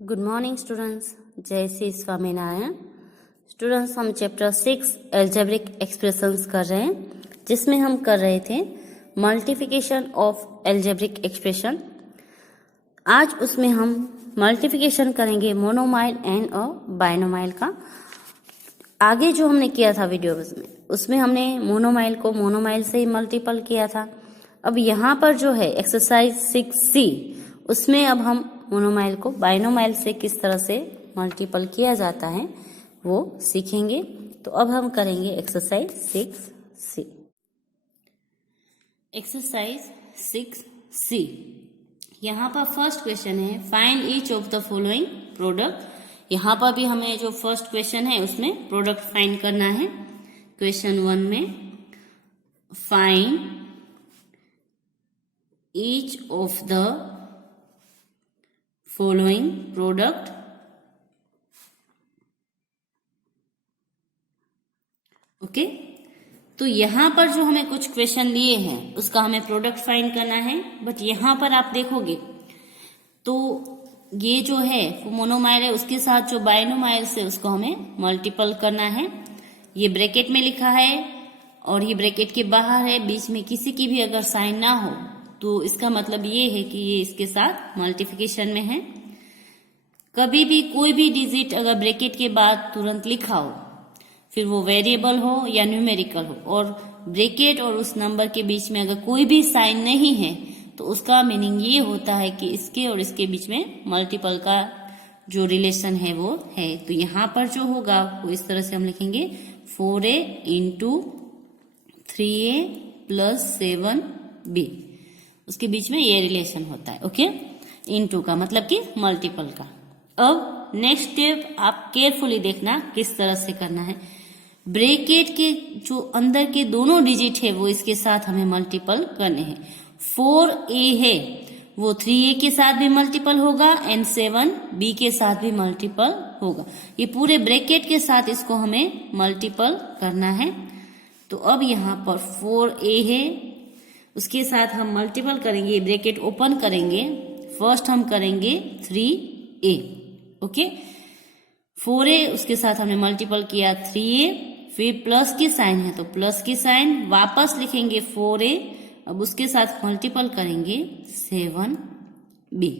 Good morning students, जय Shri Swaminarayan. Students, हम chapter 6 algebraic expressions कर रहे हैं, जिसमें हम कर रहे थे मल्टीप्लिकेशन ऑफ एल्जेब्रिक एक्सप्रेशन। आज उसमें हम मल्टीप्लिकेशन करेंगे मोनोमाइल एंड और बाइनोमाइल का। आगे जो हमने किया था वीडियोज में, उसमें हमने मोनोमाइल को मोनोमाइल से ही मल्टीपल किया था। अब यहाँ पर जो है एक्सरसाइज 6C, उसमें अब हम मोनोमाइल को बाइनोमाइल से किस तरह से मल्टीपल किया जाता है वो सीखेंगे। तो अब हम करेंगे एक्सरसाइज 6C। एक्सरसाइज 6C, यहाँ पर फर्स्ट क्वेश्चन है find each of the following product. यहाँ पर भी हमें जो फर्स्ट क्वेश्चन है उसमें प्रोडक्ट फाइंड करना है। क्वेश्चन 1 में find each of the following product. Okay, तो यहां पर जो हमें कुछ क्वेश्चन लिए हैं उसका हमें प्रोडक्ट फाइंड करना है। बट यहां पर आप देखोगे तो ये जो है वो मोनोमाइल है, उसके साथ जो बाइनोमाइल से उसको हमें मल्टीपल करना है। ये ब्रैकेट में लिखा है और ये ब्रैकेट के बाहर है, बीच में किसी की भी अगर साइन ना हो तो इसका मतलब ये है कि ये इसके साथ मल्टीप्लिकेशन में है। कभी भी कोई भी डिजिट अगर ब्रैकेट के बाद तुरंत लिखा हो, फिर वो वेरिएबल हो या न्यूमेरिकल हो, और ब्रैकेट और उस नंबर के बीच में अगर कोई भी साइन नहीं है, तो उसका मीनिंग ये होता है कि इसके और इसके बीच में मल्टीपल का जो रिलेशन है वो है। तो यहाँ पर जो होगा वो इस तरह से हम लिखेंगे 4a into 3a plus 7b, उसके बीच में ये रिलेशन होता है। ओके, इनटू का मतलब कि मल्टीपल का। अब नेक्स्ट स्टेप आप केयरफुली देखना किस तरह से करना है। ब्रैकेट के जो अंदर के दोनों डिजिट है वो इसके साथ हमें मल्टीपल करने हैं। 4a है वो 3a के साथ भी मल्टीपल होगा एंड 7b के साथ भी मल्टीपल होगा। ये पूरे ब्रैकेट के साथ इसको हमें मल्टीपल करना है। तो अब यहाँ पर 4a है, उसके साथ हम मल्टीपल करेंगे, ब्रैकेट ओपन करेंगे। फर्स्ट हम करेंगे 3a। ओके, 4a उसके साथ हमने मल्टीपल किया 3a, फिर प्लस की साइन है तो प्लस की साइन, वापस लिखेंगे 4a, अब उसके साथ मल्टीपल करेंगे 7b।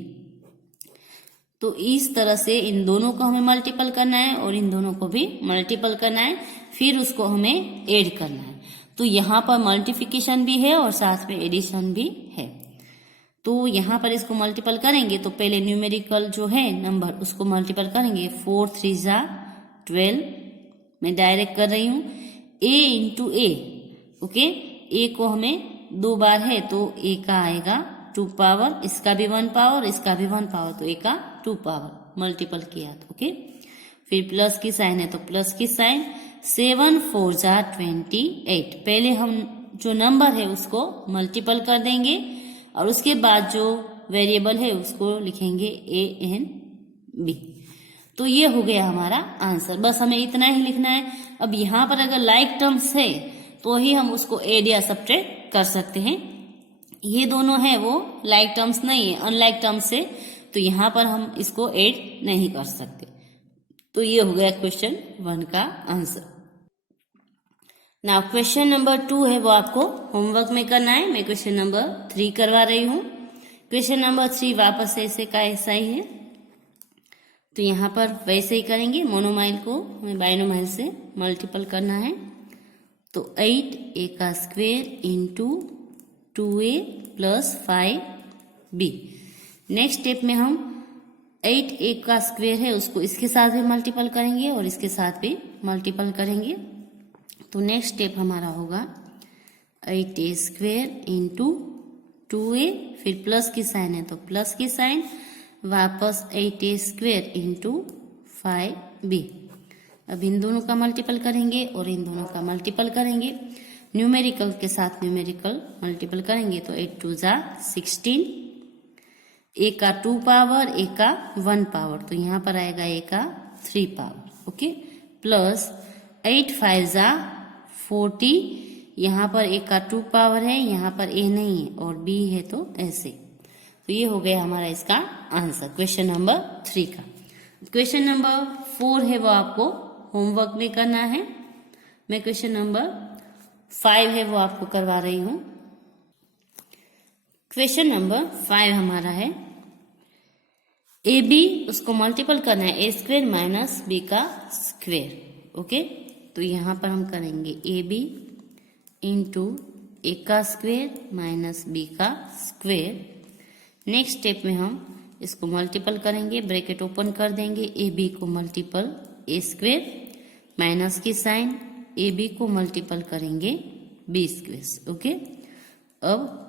तो इस तरह से इन दोनों को हमें मल्टीपल करना है और इन दोनों को भी मल्टीपल करना है, फिर उसको हमें ऐड करना है। तो यहाँ पर मल्टीप्लिकेशन भी है और साथ में एडिशन भी है। तो यहाँ पर इसको मल्टीपल करेंगे तो पहले न्यूमेरिकल जो है नंबर उसको मल्टीपल करेंगे। 4 3 जा 12, मैं डायरेक्ट कर रही हूँ a into a। Okay, a को हमें 2 बार है तो a का आएगा 2 पावर, इसका भी 1 पावर, इसका भी 1 पावर, तो a का 2 पावर मल्टीपल किया तो ओके। फिर प्लस की साइन है तो प्लस की साइन, 7 4 जा 28। पहले हम जो नंबर है उसको मल्टीपल कर देंगे और उसके बाद जो वेरिएबल है उसको लिखेंगे a n b। तो ये हो गया हमारा आंसर, बस हमें इतना ही लिखना है। अब यहाँ पर अगर लाइक टर्म्स है तो ही हम उसको ऐड या सब्ट्रैक्ट कर सकते हैं। ये दोनों है वो लाइक टर्म्स नहीं है, अनलाइक टर्म्स है, तो यहाँ पर हम इसको ऐड नहीं कर सकते। तो ये हो गया क्वेश्चन 1 का आंसर। नाउ क्वेश्चन नंबर 2 है वो आपको होमवर्क में करना है। मैं क्वेश्चन नंबर 3 करवा रही हूँ। क्वेश्चन नंबर 3 वापस ऐसे का ऐसा ही है, तो यहाँ पर वैसे ही करेंगे। मोनोमाइल को हमें बाइनोमाइल से मल्टीपल करना है। तो 8a का square into 2a plus 5b। Next step में हम 8a का स्क्वेयर है उसको इसके साथ भी मल्टीपल करेंगे और इसके साथ भी मल्टीपल करेंगे। तो नेक्स्ट स्टेप हमारा होगा 8a स्क्वेयर इंटू 2a, फिर प्लस की साइन है तो प्लस की साइन, वापस 8a स्क्वेयर इंटू 5b। अब इन दोनों का मल्टीपल करेंगे और इन दोनों का मल्टीपल करेंगे। न्यूमेरिकल के साथ न्यूमेरिकल मल्टीपल करेंगे तो 8 2 जा 16, a का 2 पावर, a का 1 पावर, तो यहाँ पर आएगा a का 3 पावर। ओके, प्लस 8 5 जा 40, यहाँ पर a का 2 पावर है, यहाँ पर a नहीं है और b है तो ऐसे, तो ये हो गया हमारा इसका आंसर क्वेश्चन नंबर 3 का। क्वेश्चन नंबर 4 है वो आपको होमवर्क में करना है। मैं क्वेश्चन नंबर 5 है वो आपको करवा रही हूं। क्वेश्चन नंबर 5 हमारा है ए बी, उसको मल्टीपल करना है ए स्क्वेयर माइनस बी का स्क्वेयर। ओके, तो यहां पर हम करेंगे ए बी इंटू ए का स्क्वेयर माइनस बी का स्क्वेयर। नेक्स्ट स्टेप में हम इसको मल्टीपल करेंगे, ब्रैकेट ओपन कर देंगे, ए बी को मल्टीपल ए स्क्वेयर माइनस की साइन, ए बी को मल्टीपल करेंगे बी स्क्वेयर। ओके, अब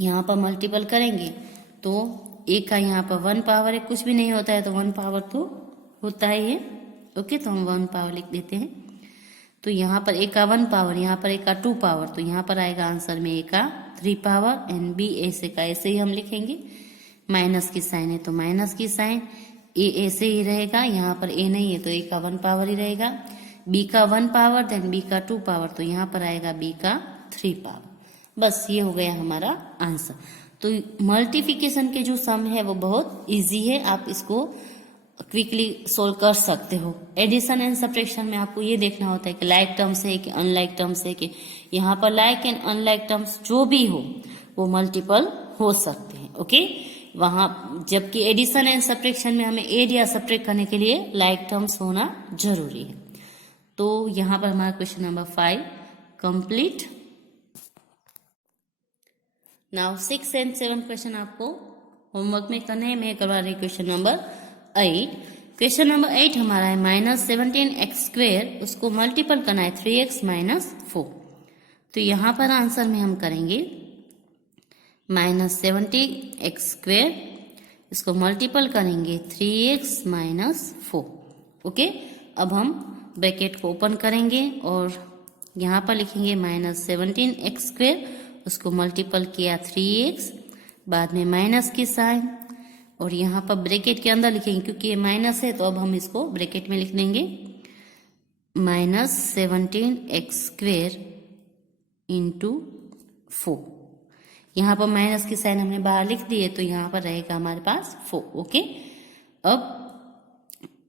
यहाँ पर मल्टीपल करेंगे तो ए का यहाँ पर 1 पावर है, कुछ भी नहीं होता है तो 1 पावर तो होता ही है। ओके, तो हम 1 पावर लिख देते हैं। तो यहाँ पर ए का 1 पावर, यहाँ पर ए का 2 पावर, तो यहाँ पर आएगा आंसर में ए का 3 पावर एंड बी ऐसे का ऐसे ही हम लिखेंगे। माइनस की साइन है तो माइनस की साइन, ए ऐसे ही रहेगा, यहाँ पर ए नहीं है तो ए का 1 पावर ही रहेगा। बी का 1 पावर देन बी का 2 पावर, तो यहाँ पर आएगा बी का 3 पावर। बस ये हो गया हमारा आंसर। तो मल्टीप्लिकेशन के जो सम है वो बहुत इजी है, आप इसको क्विकली सोल्व कर सकते हो। एडिशन एंड सब्ट्रैक्शन में आपको ये देखना होता है कि लाइक टर्म्स है कि अनलाइक टर्म्स है, कि यहाँ पर लाइक एंड अनलाइक टर्म्स जो भी हो वो मल्टीपल हो सकते हैं। ओके, वहां जबकि एडिशन एंड सब्ट्रैक्शन में हमें एड या सब्ट्रैक्ट करने के लिए लाइक टर्म्स होना जरूरी है। तो यहाँ पर हमारा question number 5 complete. Now 6 and 7 question आपको होमवर्क में करना है। मैं करवा रही क्वेश्चन नंबर 8। क्वेश्चन नंबर 8 हमारा है -17x स्क्वेयर, उसको मल्टीपल करना है 3x माइनस 4। तो यहां पर आंसर में हम करेंगे -70x स्क्वेयर, इसको मल्टीपल करेंगे 3x माइनस 4। ओके, अब हम ब्रैकेट को ओपन करेंगे और यहाँ पर लिखेंगे -17x स्क्वेयर, उसको मल्टीपल किया 3x, बाद में माइनस की साइन और यहाँ पर ब्रैकेट के अंदर लिखेंगे क्योंकि ये माइनस है तो अब हम इसको ब्रैकेट में लिख देंगे -17x स्क्वेयर इंटू 4। यहाँ पर माइनस की साइन हमने बाहर लिख दी है तो यहाँ पर रहेगा हमारे पास 4। ओके, अब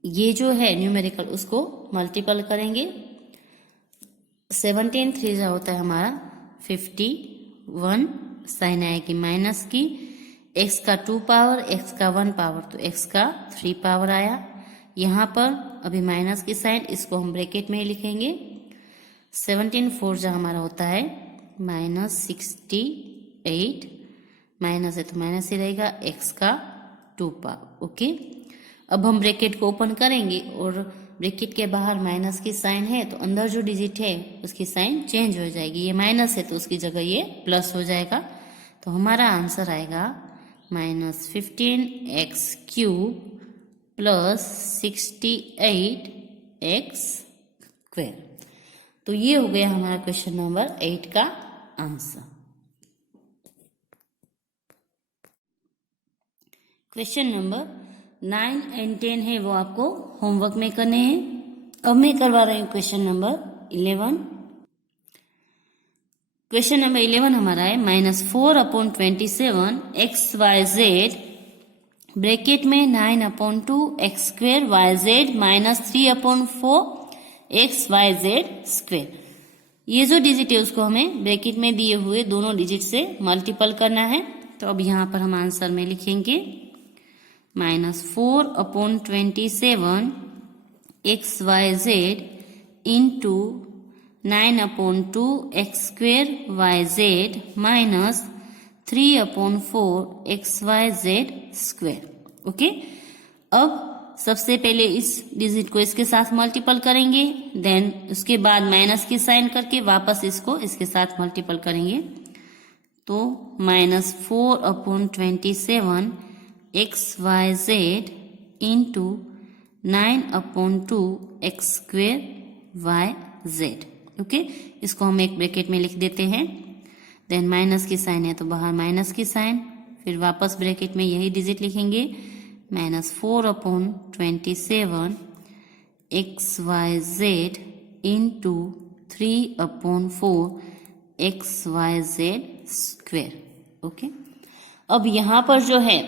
ये जो है न्यूमेरिकल उसको मल्टीपल करेंगे। 17 3 होता है हमारा 51, साइन आएगी माइनस की, x का 2 पावर, x का 1 पावर, तो x का 3 पावर आया। यहाँ पर अभी माइनस की साइन, इसको हम ब्रैकेट में ही लिखेंगे। 17 4 हमारा होता है -68, माइनस है तो माइनस ही रहेगा, x का 2 पावर। ओके, अब हम ब्रैकेट को ओपन करेंगे और ब्रैकेट के बाहर माइनस की साइन है तो अंदर जो डिजिट है उसकी साइन चेंज हो जाएगी। ये माइनस है तो उसकी जगह ये प्लस हो जाएगा। तो हमारा आंसर आएगा -15x cube plus 68x square. तो ये हो गया हमारा क्वेश्चन नंबर 8 का आंसर। क्वेश्चन नंबर 9 एंड 10 है वो आपको होमवर्क में करने हैं। अब मैं करवा रही हूँ क्वेश्चन नंबर 11। क्वेश्चन नंबर 11 हमारा है -4/27 XYZ, ब्रैकेट में 9/2 x square YZ minus 3/4 XYZ square. ये जो डिजिट है उसको हमें ब्रैकेट में दिए हुए दोनों डिजिट से मल्टीपल करना है। तो अब यहाँ पर हम आंसर में लिखेंगे -4/27 XYZ into 9/2 x square YZ minus 3/4 XYZ square. Okay, अब सबसे पहले इस डिजिट को इसके साथ मल्टीपल करेंगे, देन उसके बाद माइनस की साइन करके वापस इसको इसके साथ मल्टीपल करेंगे। तो -4/27 XYZ into 9/2 x square YZ। Okay, इसको हम एक ब्रैकेट में लिख देते हैं। देन माइनस की साइन है तो बाहर माइनस की साइन, फिर वापस ब्रैकेट में यही डिजिट लिखेंगे -4/27 XYZ into 3/4 XYZ square. Okay, अब यहाँ पर जो है,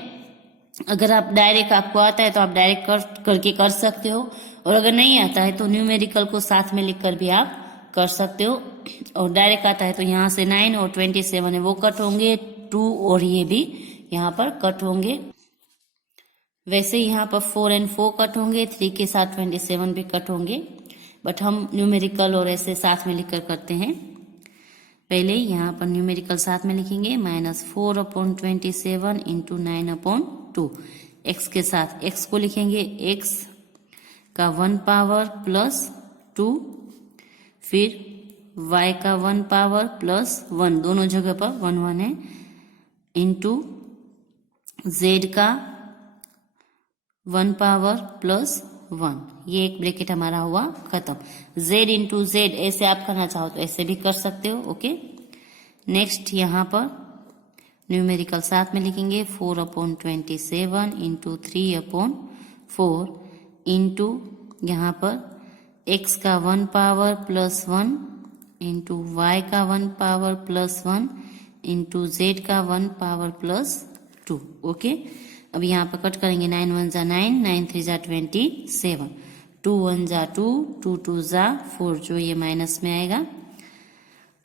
अगर आप डायरेक्ट आपको आता है तो आप डायरेक्ट करके कर सकते हो, और अगर नहीं आता है तो न्यूमेरिकल को साथ में लिखकर भी आप कर सकते हो। और डायरेक्ट आता है तो यहाँ से 9 और 27 है वो कट होंगे, 2 और ये भी यहाँ पर कट होंगे। वैसे यहाँ पर 4 और 4 कट होंगे, 3 के साथ 27 भी कट होंगे, बट हम न्यूमेरिकल और ऐसे साथ में लिखकर करते हैं। पहले यहाँ पर न्यूमेरिकल साथ में लिखेंगे, -4/27 इंटू 9/2। एक्स के साथ एक्स को लिखेंगे, एक्स का 1 पावर प्लस 2, फिर y का 1 पावर प्लस 1, दोनों जगह पर 1 1 है, इंटू z का 1 पावर प्लस 1। ये एक ब्रैकेट हमारा हुआ खत्म। z इंटू जेड ऐसे आप करना चाहो तो ऐसे भी कर सकते हो। ओके, नेक्स्ट यहाँ पर न्यूमेरिकल साथ में लिखेंगे, 4/27 इंटू 3/4 इंटू यहाँ पर x का 1 पावर प्लस 1 इंटू y का 1 पावर प्लस 1 इंटू z का 1 पावर प्लस 2। ओके, अब यहाँ पर कट करेंगे, 9 1 जा 9, 9 3 जा 27, 2 1 जा 2, 2 2 जा 4, जो ये माइनस में आएगा।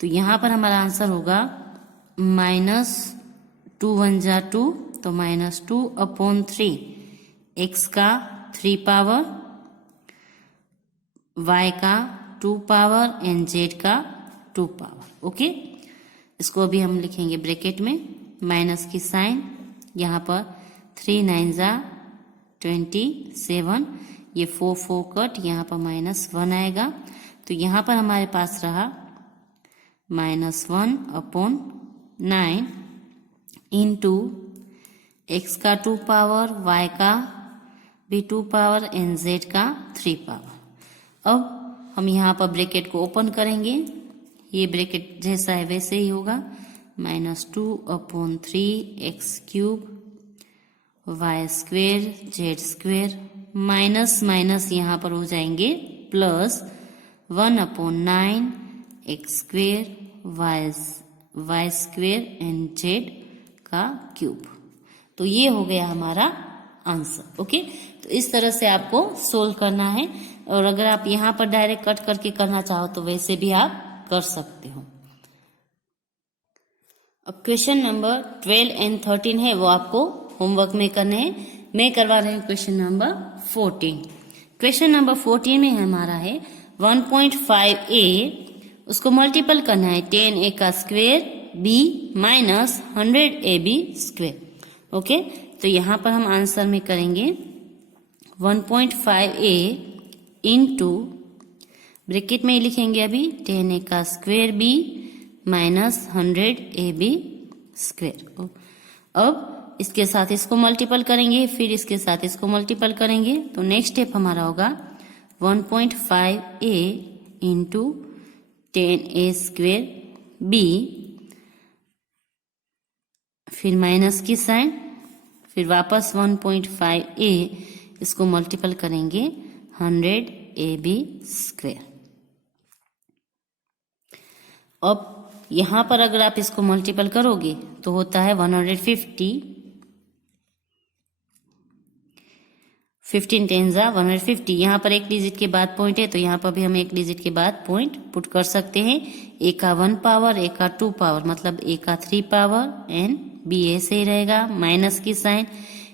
तो यहाँ पर हमारा आंसर होगा -2 1 जा 2, तो -2/3, x का 3 पावर, y का 2 पावर एंड z का 2 पावर। ओके, इसको अभी हम लिखेंगे ब्रैकेट में, माइनस की साइन, यहाँ पर 3 9 जा 27, ये 4 4 कट, यहाँ पर -1 आएगा। तो यहाँ पर हमारे पास रहा -1/9 इंटू x का 2 पावर, y का भी 2 पावर एंड z का 3 पावर। अब हम यहाँ पर ब्रैकेट को ओपन करेंगे, ये ब्रैकेट जैसा है वैसे ही होगा, -2/3 x cube y square z square, minus minus यहाँ पर हो जाएंगे plus 1/9 x square y square and z का क्यूब। तो ये हो गया हमारा आंसर। ओके, तो इस तरह से आपको सोल्व करना है, और अगर आप यहाँ पर डायरेक्ट कट करके करना चाहो तो वैसे भी आप कर सकते हो। अब क्वेश्चन नंबर 12 एंड 13 है, वो आपको होमवर्क में करने हैं। मैं करवा रही हूँ क्वेश्चन नंबर 14। क्वेश्चन नंबर 14 में हमारा है 1.5a, उसको मल्टीपल करना है 10a का square b minus 100ab square. Okay, तो यहाँ पर हम आंसर में करेंगे 1.5a इंटू, ब्रैकेट में लिखेंगे अभी 10a का square b minus 100ab square. अब इसके साथ इसको मल्टीपल करेंगे, फिर इसके साथ इसको मल्टीपल करेंगे, तो नेक्स्ट स्टेप हमारा होगा 1.5a into 10a square b, फिर माइनस की साइन, फिर वापस 1.5a, इसको मल्टीपल करेंगे 100ab स्क्वेयर। अब यहां पर अगर आप इसको मल्टीपल करोगे तो होता है 150, 15 10 जा 150। यहाँ पर एक डिजिट के बाद पॉइंट है, तो यहाँ पर भी हम एक डिजिट के बाद पॉइंट पुट कर सकते हैं। ए का 1 पावर, ए का 2 पावर, मतलब ए का 3 पावर एंड बी ऐसे ही रहेगा, माइनस की साइन,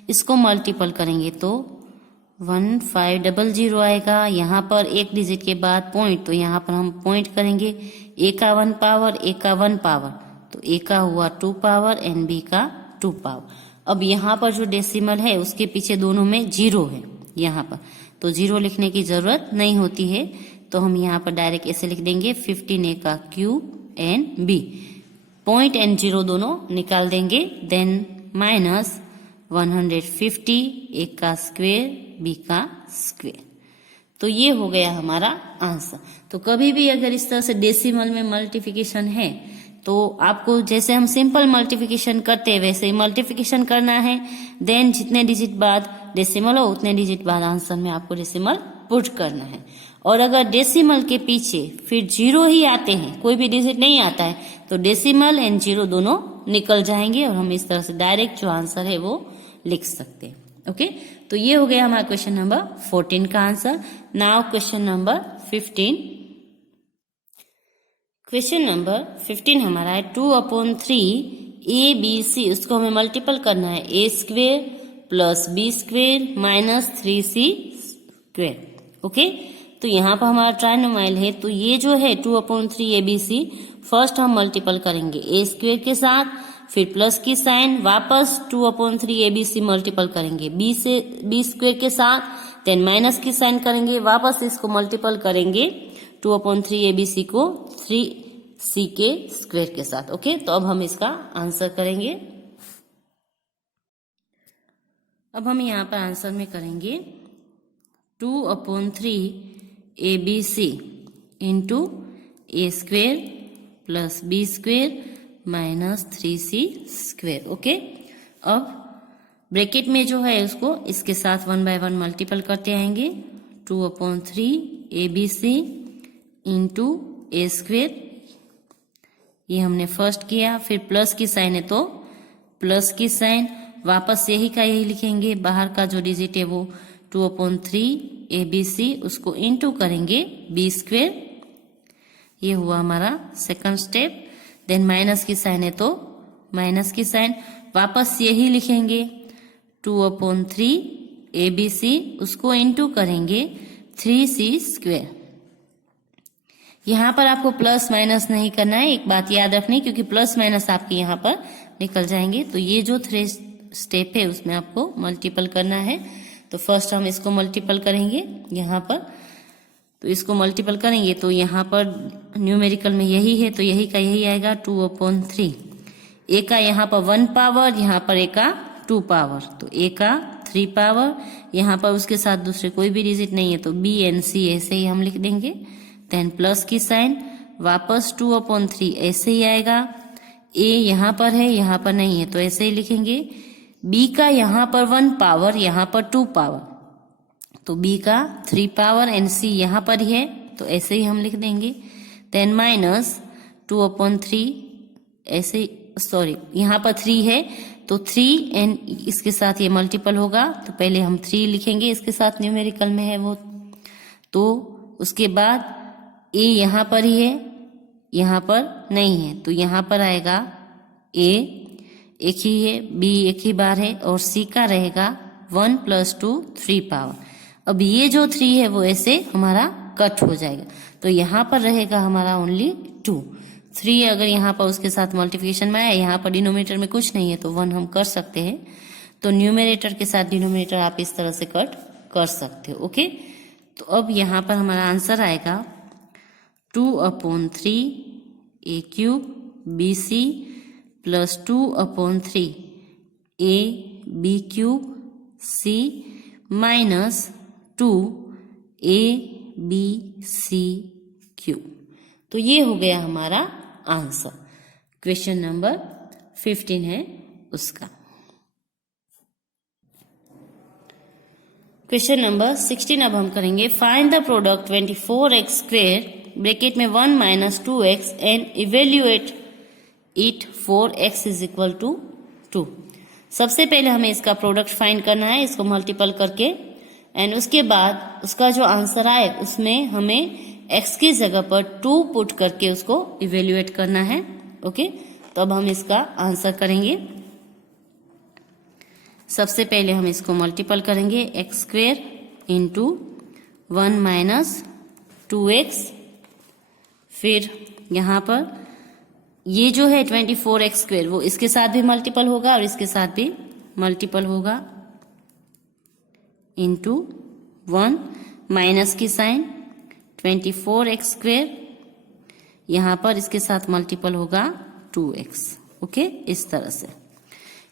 इसको मल्टीपल करेंगे तो 1500 आएगा। यहाँ पर एक डिजिट के बाद पॉइंट, तो यहाँ पर हम पॉइंट करेंगे, ए का 1 पावर, ए का 1 पावर, तो ए का हुआ 2 पावर एंड बी का 2 पावर। अब यहाँ पर जो डेसिमल है उसके पीछे दोनों में 0 है यहाँ पर, तो 0 लिखने की जरूरत नहीं होती है, तो हम यहाँ पर डायरेक्ट ऐसे लिख देंगे 15a का cube and b, point and 0 दोनों निकाल देंगे, देन माइनस 150 a का स्क्वेयर b का स्क्वेयर। तो ये हो गया हमारा आंसर। तो कभी भी अगर इस तरह से डेसिमल में मल्टीप्लिकेशन है तो आपको जैसे हम सिंपल मल्टीप्लिकेशन करते हैं वैसे ही मल्टीप्लिकेशन करना है, देन जितने डिजिट बाद डेसिमल हो उतने डिजिट बाद आंसर में आपको डेसिमल पुट करना है। और अगर डेसिमल के पीछे फिर 0 ही आते हैं, कोई भी डिजिट नहीं आता है, तो डेसिमल एंड 0 दोनों निकल जाएंगे और हम इस तरह से डायरेक्ट जो आंसर है वो लिख सकते हैं। ओके, तो ये हो गया हमारा क्वेश्चन नंबर 14 का answer. Now question number 15। Question number 15 हमारा है 2/3 ABC, उसको हमें मल्टीपल करना है A² plus B² minus 3C²। Okay, तो यहाँ पर हमारा ट्राइनोमाइल है, तो ये जो है 2/3 ABC फर्स्ट हम मल्टीपल करेंगे A² के साथ, फिर प्लस की साइन, वापस 2/3 ABC मल्टीपल करेंगे B² के साथ, देन माइनस की साइन करेंगे, वापस इसको मल्टीपल करेंगे 2/3 ABC को 3C² के साथ। ओके, तो अब हम इसका आंसर करेंगे। अब हम यहाँ पर आंसर में करेंगे 2/3 ABC into A² plus B² minus 3C²। Okay, अब ब्रैकेट में जो है उसको इसके साथ 1 बाय 1 मल्टीपल करते आएंगे। 2/3 ABC इंटू A², ये हमने फर्स्ट किया, फिर प्लस की साइन है तो प्लस की साइन, वापस यही का यही लिखेंगे, बाहर का जो डिजिट है वो 2/3 ABC, उसको इंटू करेंगे B², ये हुआ हमारा सेकंड स्टेप। देन माइनस की साइन है तो माइनस की साइन, वापस यही लिखेंगे 2/3 ABC, उसको इंटू करेंगे 3C²। यहाँ पर आपको प्लस माइनस नहीं करना है, एक बात याद रखनी, क्योंकि प्लस माइनस आपके यहाँ पर निकल जाएंगे। तो ये जो 3 स्टेप है उसमें आपको मल्टीपल करना है। तो फर्स्ट हम इसको मल्टीपल करेंगे यहाँ पर, तो इसको मल्टीपल करेंगे तो यहाँ पर न्यूमेरिकल में यही है, तो यही का यही आएगा 2/3। ए का यहाँ पर 1 पावर, यहाँ पर ए का 2 पावर, तो ए का 3 पावर, यहाँ पर उसके साथ दूसरे कोई भी डिजिट नहीं है तो B and C ऐसे ही हम लिख देंगे। देन प्लस की साइन, वापस 2/3 ऐसे ही आएगा। ए यहाँ पर है, यहाँ पर नहीं है, तो ऐसे ही लिखेंगे। B का यहाँ पर 1 पावर, यहाँ पर 2 पावर, तो B का 3 पावर एंड C यहाँ पर ही है, तो ऐसे ही हम लिख देंगे। देन माइनस 2/3 ऐसे, सॉरी यहाँ पर 3 है तो 3 एंड इसके साथ ये मल्टीपल होगा, तो पहले हम 3 लिखेंगे, इसके साथ न्यूमेरिकल में है वो, तो उसके बाद A यहाँ पर ही है, यहाँ पर नहीं है, तो यहाँ पर आएगा A एक ही है, B एक ही बार है, और C का रहेगा 1 + 2 3 पावर। अब ये जो 3 है वो ऐसे हमारा कट हो जाएगा, तो यहाँ पर रहेगा हमारा ओनली 2। 3 अगर यहाँ पर उसके साथ मल्टीप्लिकेशन में आया, यहाँ पर डिनोमिनेटर में कुछ नहीं है तो 1 हम कर सकते हैं, तो न्यूमरेटर के साथ डिनोमिनेटर आप इस तरह से कट कर सकते हो। ओके, तो अब यहाँ पर हमारा आंसर आएगा 2/3 A³ BC plus 2/3 AB³ C minus 2 ABCQ। तो ये हो गया हमारा आंसर। क्वेश्चन नंबर 15 है उसका। क्वेश्चन नंबर 16 अब हम करेंगे। Find the product 24x² bracket में 1 - 2x and evaluate it for x = 2। सबसे पहले हमें इसका प्रोडक्ट फाइंड करना है, इसको मल्टीपल करके, एंड उसके बाद उसका जो आंसर आए उसमें हमें x की जगह पर 2 पुट करके उसको इवेल्युएट करना है। ओके, तो अब हम इसका आंसर करेंगे। सबसे पहले हम इसको मल्टीपल करेंगे x² इंटू 1 - 2x, फिर यहाँ पर ये जो है 24x² वो इसके साथ भी मल्टीपल होगा और इसके साथ भी मल्टीपल होगा, इंटू 1 माइनस की साइन 24x² यहाँ पर इसके साथ मल्टीपल होगा 2x। ओके, इस तरह से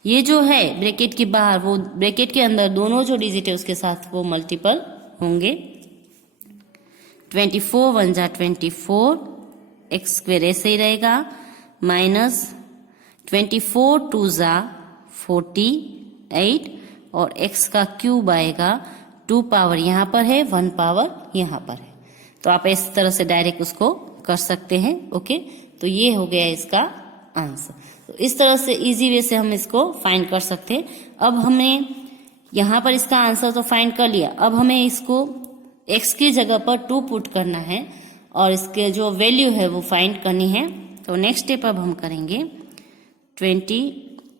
ये जो है ब्रैकेट के बाहर, वो ब्रैकेट के अंदर दोनों जो डिजिट है उसके साथ वो मल्टीपल होंगे। 24 × 1 = 24, x² ऐसे ही रहेगा, माइनस 24 × 2 = 48 और x का क्यूब आएगा 2 पावर यहाँ पर है, 1 पावर यहाँ पर है। तो आप इस तरह से डायरेक्ट उसको कर सकते हैं। ओके, तो ये हो गया इसका आंसर। तो इस तरह से इजी वे से हम इसको फाइंड कर सकते हैं। अब हमने यहाँ पर इसका आंसर तो फाइंड कर लिया, अब हमें इसको x की जगह पर 2 पुट करना है और इसके जो वैल्यू है वो फाइंड करनी है। तो नेक्स्ट स्टेप अब हम करेंगे 20।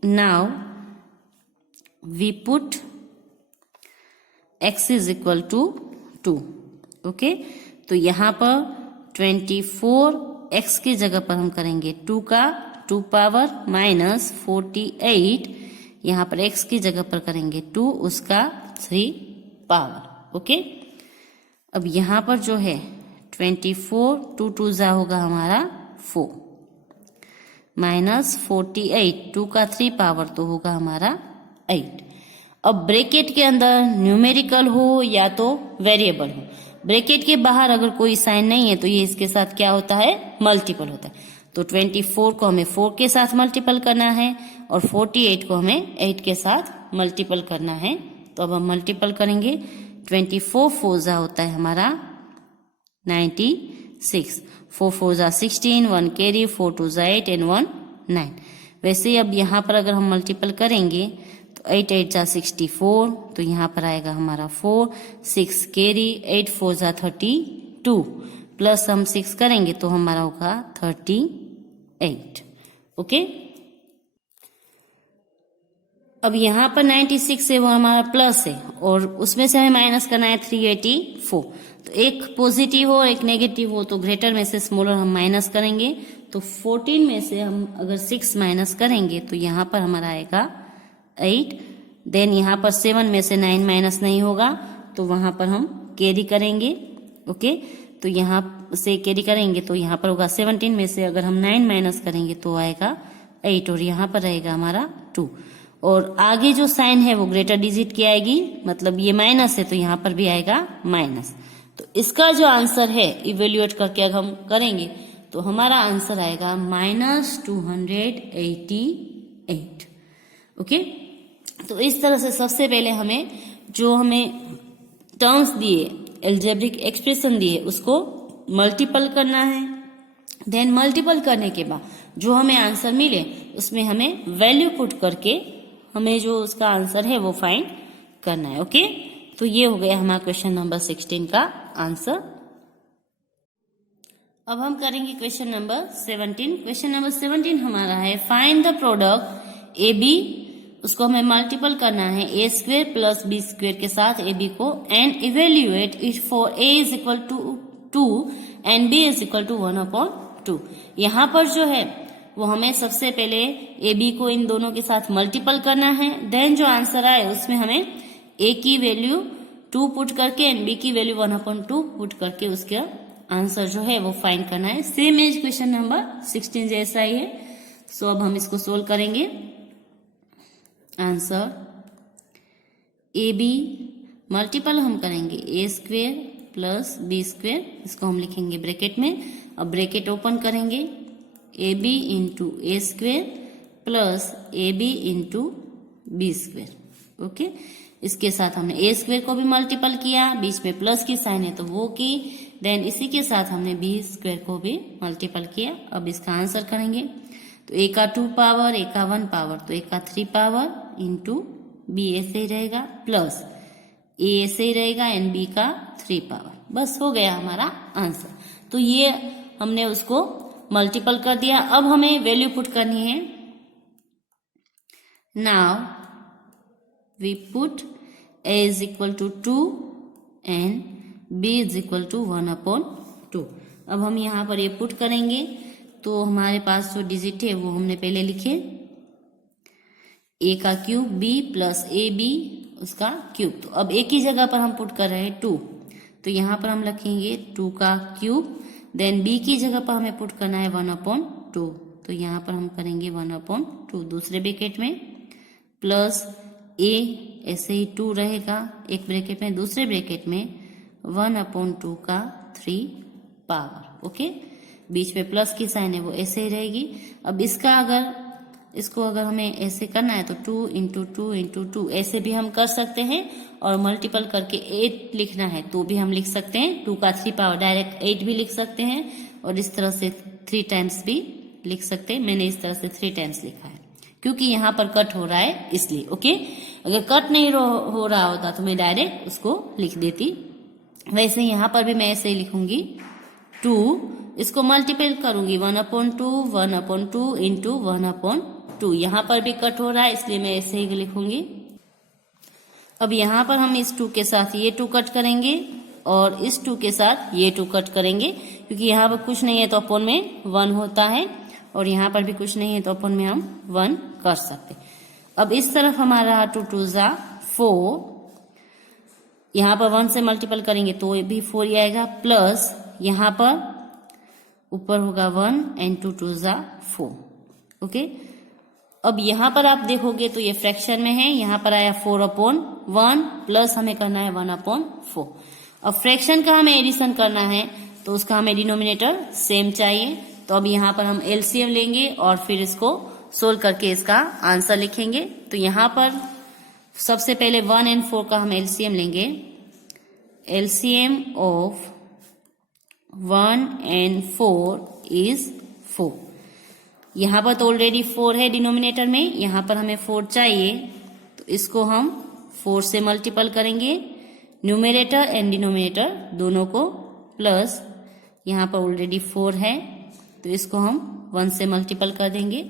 Now we put x is equal to 2। Okay, तो यहाँ पर 24 x की जगह पर हम करेंगे 2 का 2 पावर माइनस 48, यहाँ पर x की जगह पर करेंगे 2 उसका 3 पावर। ओके, अब यहाँ पर जो है 24 2 2 जा होगा हमारा 4 माइनस 48 2 का 3 पावर तो होगा हमारा 8। अब ब्रैकेट के अंदर न्यूमेरिकल हो या तो वेरिएबल हो, ब्रैकेट के बाहर अगर कोई साइन नहीं है तो ये इसके साथ क्या होता है, मल्टीपल होता है। तो 24 को हमें 4 के साथ मल्टीपल करना है और 48 को हमें 8 के साथ मल्टीपल करना है। तो अब हम मल्टीपल करेंगे। 24 4 जा होता है हमारा 96, 4 4 जा 16, 1 कैरी, 4 2 जा 8 एंड 1 9। वैसे ही अब यहाँ पर अगर हम मल्टीपल करेंगे तो 8 8 जा 64, तो यहाँ पर आएगा हमारा 4, 6 कैरी, 8 4 जा 32, प्लस हम 6 करेंगे तो हमारा होगा 38। ओके, अब यहाँ पर 96 है वो हमारा प्लस है और उसमें से हमें माइनस करना है 384। तो एक पॉजिटिव हो एक नेगेटिव हो तो ग्रेटर में से स्मॉलर हम माइनस करेंगे। तो 14 में से हम अगर 6 माइनस करेंगे तो यहाँ पर हमारा आएगा 8। देन यहाँ पर 7 में से 9 माइनस नहीं होगा तो वहां पर हम कैरी करेंगे। ओके, तो यहाँ से कैरी करेंगे तो यहाँ पर होगा 17 में से अगर हम 9 माइनस करेंगे तो आएगा 8 और यहाँ पर रहेगा हमारा 2। और आगे जो साइन है वो ग्रेटर डिजिट की आएगी, मतलब ये माइनस है तो यहाँ पर भी आएगा माइनस। तो इसका जो आंसर है इवेल्युएट करके अगर हम करेंगे तो हमारा आंसर आएगा -288। ओके, तो इस तरह से सबसे पहले हमें जो हमें टर्म्स दिए, एल्जेब्रिक एक्सप्रेशन दिए, उसको मल्टीपल करना है। देन मल्टीपल करने के बाद जो हमें आंसर मिले उसमें हमें वैल्यू पुट करके हमें जो उसका आंसर है वो फाइंड करना है। ओके, तो ये हो गया हमारा क्वेश्चन नंबर 16 का आंसर। अब हम करेंगे क्वेश्चन नंबर 17। क्वेश्चन नंबर 17 हमारा है find the product a b, उसको हमें मल्टीपल करना है a square plus b square के साथ ए बी को, and evaluate it for a is equal to 2 and b is equal to 1/2। यहाँ पर जो है वो हमें सबसे पहले ए बी को इन दोनों के साथ मल्टीपल करना है। देन जो आंसर आए उसमें हमें ए की वैल्यू 2 पुट करके एंड बी की वैल्यू 1/2 पुट करके उसका आंसर जो है वो फाइंड करना है। सेम एज क्वेश्चन नंबर 16 जैसा ही है। सो अब हम इसको सोल्व करेंगे। आंसर ए बी मल्टीपल हम करेंगे a square plus b square, इसको हम लिखेंगे ब्रैकेट में। अब ब्रैकेट ओपन करेंगे, a b into a square plus a b into b square. Okay, इसके साथ हमने ए स्क्वेयर को भी मल्टीपल किया, बीच में प्लस की साइन है तो वो की, देन इसी के साथ हमने बी स्क्वेयर को भी मल्टीपल किया। अब इसका आंसर करेंगे तो ए का 2 पावर, ए का 1 पावर, तो ए का 3 पावर इंटू बी ऐसे ही रहेगा, प्लस ए ऐसे ही रहेगा एंड बी का 3 पावर। बस हो गया हमारा आंसर। तो ये हमने उसको मल्टीपल कर दिया। अब हमें वैल्यू पुट करनी है। Now we put a is equal to 2 and b is equal to 1/2। अब हम यहाँ पर ये पुट करेंगे तो हमारे पास जो डिजिट है वो हमने पहले लिखे, ए का cube b plus a b उसका क्यूब। तो अब ए की जगह पर हम पुट कर रहे हैं 2, तो यहाँ पर हम लिखेंगे 2 का क्यूब। देन बी की जगह पर हमें पुट करना है 1/2, तो यहाँ पर हम करेंगे 1/2 दूसरे ब्रैकेट में, प्लस ए ऐसे ही 2 रहेगा एक ब्रैकेट में, दूसरे ब्रैकेट में 1/2 का 3 पावर। ओके, बीच में प्लस की साइन है वो ऐसे ही रहेगी। अब इसका अगर इसको अगर हमें ऐसे करना है तो 2 इंटू 2 इंटू 2 ऐसे भी हम कर सकते हैं, और मल्टीपल करके 8 लिखना है तो भी हम लिख सकते हैं। 2 का 3 पावर डायरेक्ट 8 भी लिख सकते हैं, और इस तरह से 3 टाइम्स भी लिख सकते हैं। मैंने इस तरह से 3 टाइम्स लिखा है क्योंकि यहाँ पर कट हो रहा है इसलिए। ओके, अगर कट नहीं हो रहा होता तो मैं डायरेक्ट उसको लिख देती। वैसे यहाँ पर भी मैं ऐसे ही लिखूंगी 2, इसको मल्टीपल करूंगी 1/2 1/2 इंटू 1/2। यहाँ पर भी कट हो रहा है इसलिए मैं ऐसे ही लिखूंगी। अब यहाँ पर हम इस 2 के साथ ये 2 कट करेंगे और इस 2 के साथ ये 2 कट करेंगे, क्योंकि यहाँ पर कुछ नहीं है तो अपन में 1 होता है, और यहाँ पर भी कुछ नहीं है तो अपन में हम 1 कर सकते। अब इस तरफ हमारा 2 2 जा 4, यहाँ पर 1 से मल्टीपल करेंगे तो ये भी 4 ही आएगा, प्लस यहाँ पर ऊपर होगा 1 एंड 2 2 जा 4। ओके, अब यहाँ पर आप देखोगे तो ये फ्रैक्शन में है, यहाँ पर आया 4/1 प्लस हमें करना है 1/4। अब फ्रैक्शन का हमें एडिशन करना है तो उसका हमें डिनोमिनेटर सेम चाहिए, तो अब यहाँ पर हम एलसीएम लेंगे और फिर इसको सोल्व करके इसका आंसर लिखेंगे। तो यहाँ पर सबसे पहले 1 एंड 4 का हम एलसीएम लेंगे। LCM of 1 and 4 is 4। यहाँ पर तो ऑलरेडी 4 है डिनोमिनेटर में, यहाँ पर हमें 4 चाहिए तो इसको हम 4 से मल्टीपल करेंगे, न्यूमरेटर एंड डिनोमिनेटर दोनों को, प्लस यहाँ पर ऑलरेडी 4 है तो इसको हम 1 से मल्टीपल कर देंगे।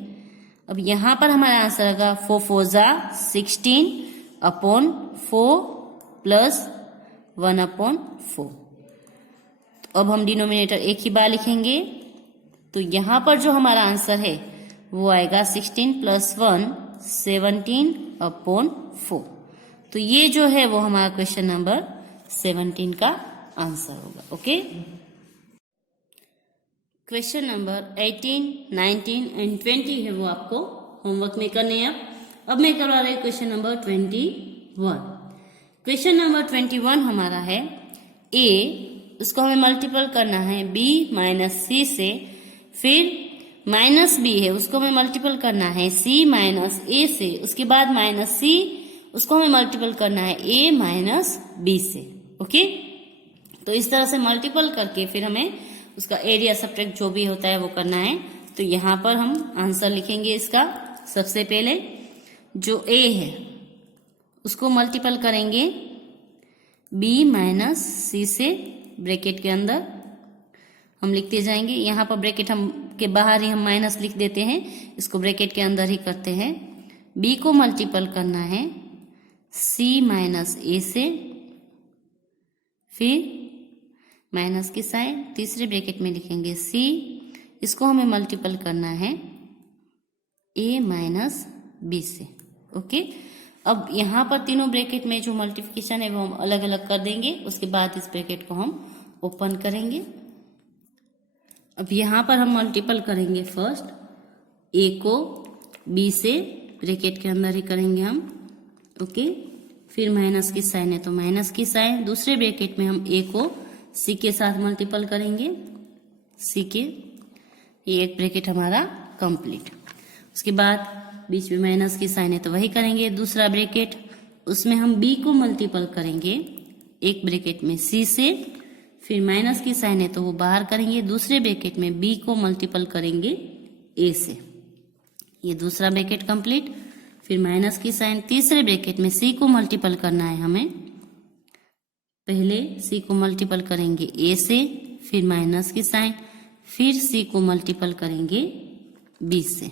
अब यहाँ पर हमारा आंसर आएगा 4 4 जा 16/4 प्लस 1/4। तो अब हम डिनोमिनेटर एक ही बार लिखेंगे, तो यहाँ पर जो हमारा आंसर है वो आएगा 16 + 1 17/4। तो ये जो है वो हमारा क्वेश्चन नंबर 17 का आंसर होगा। ओके, क्वेश्चन नंबर 18, 19 एंड 20 है वो आपको होमवर्क में करने हैं। अब मैं करवा रही हूँ क्वेश्चन नंबर 21। क्वेश्चन नंबर 21 हमारा है ए, उसको हमें मल्टीपल करना है b माइनस सी से, फिर माइनस b है उसको हमें मल्टीपल करना है c माइनस a से, उसके बाद माइनस c उसको हमें मल्टीपल करना है a माइनस b से। ओके, तो इस तरह से मल्टीपल करके फिर हमें उसका एरिया सब्ट्रैक्ट जो भी होता है वो करना है। तो यहाँ पर हम आंसर लिखेंगे इसका। सबसे पहले जो a है उसको मल्टीपल करेंगे b माइनस सी से, ब्रैकेट के अंदर हम लिखते जाएंगे। यहाँ पर ब्रैकेट हम के बाहर ही हम माइनस लिख देते हैं, इसको ब्रैकेट के अंदर ही करते हैं। b को मल्टीपल करना है c माइनस a से, फिर माइनस की साइन तीसरे ब्रैकेट में लिखेंगे c, इसको हमें मल्टीपल करना है a माइनस b से। ओके, अब यहाँ पर तीनों ब्रैकेट में जो मल्टीप्लिकेशन है वो हम अलग अलग कर देंगे, उसके बाद इस ब्रैकेट को हम ओपन करेंगे। अब यहाँ पर हम मल्टीपल करेंगे फर्स्ट a को b से, ब्रैकेट के अंदर ही करेंगे हम। ओके, फिर माइनस की साइन है तो माइनस की साइन, दूसरे ब्रैकेट में हम a को c के साथ मल्टीपल करेंगे, c के, ये एक ब्रैकेट हमारा कंप्लीट। उसके बाद बीच में माइनस की साइन है तो वही करेंगे। दूसरा ब्रैकेट उसमें हम b को मल्टीपल करेंगे एक ब्रैकेट में c से, फिर माइनस की साइन है तो वो बाहर करेंगे। दूसरे ब्रैकेट में b को मल्टीपल करेंगे a से, ये दूसरा ब्रैकेट कंप्लीट। फिर माइनस की साइन, तीसरे ब्रैकेट में c को मल्टीपल करना है हमें। पहले c को मल्टीपल करेंगे a से, फिर माइनस की साइन, फिर c को मल्टीपल करेंगे b से।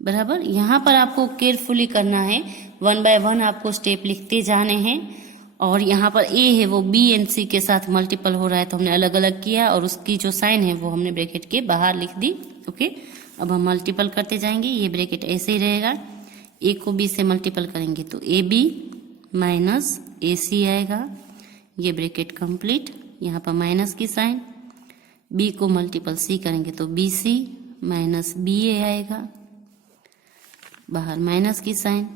बराबर, यहाँ पर आपको केयरफुली करना है, 1 बाय 1 आपको स्टेप लिखते जाने हैं। और यहाँ पर a है वो b एंड c के साथ मल्टीपल हो रहा है तो हमने अलग अलग किया, और उसकी जो साइन है वो हमने ब्रैकेट के बाहर लिख दी। ओके, अब हम मल्टीपल करते जाएंगे, ये ब्रैकेट ऐसे ही रहेगा। a को b से मल्टीपल करेंगे तो ab माइनस ac आएगा, ये ब्रैकेट कंप्लीट। यहाँ पर माइनस की साइन, b को मल्टीपल c करेंगे तो bc माइनस ba आएगा, बाहर माइनस की साइन।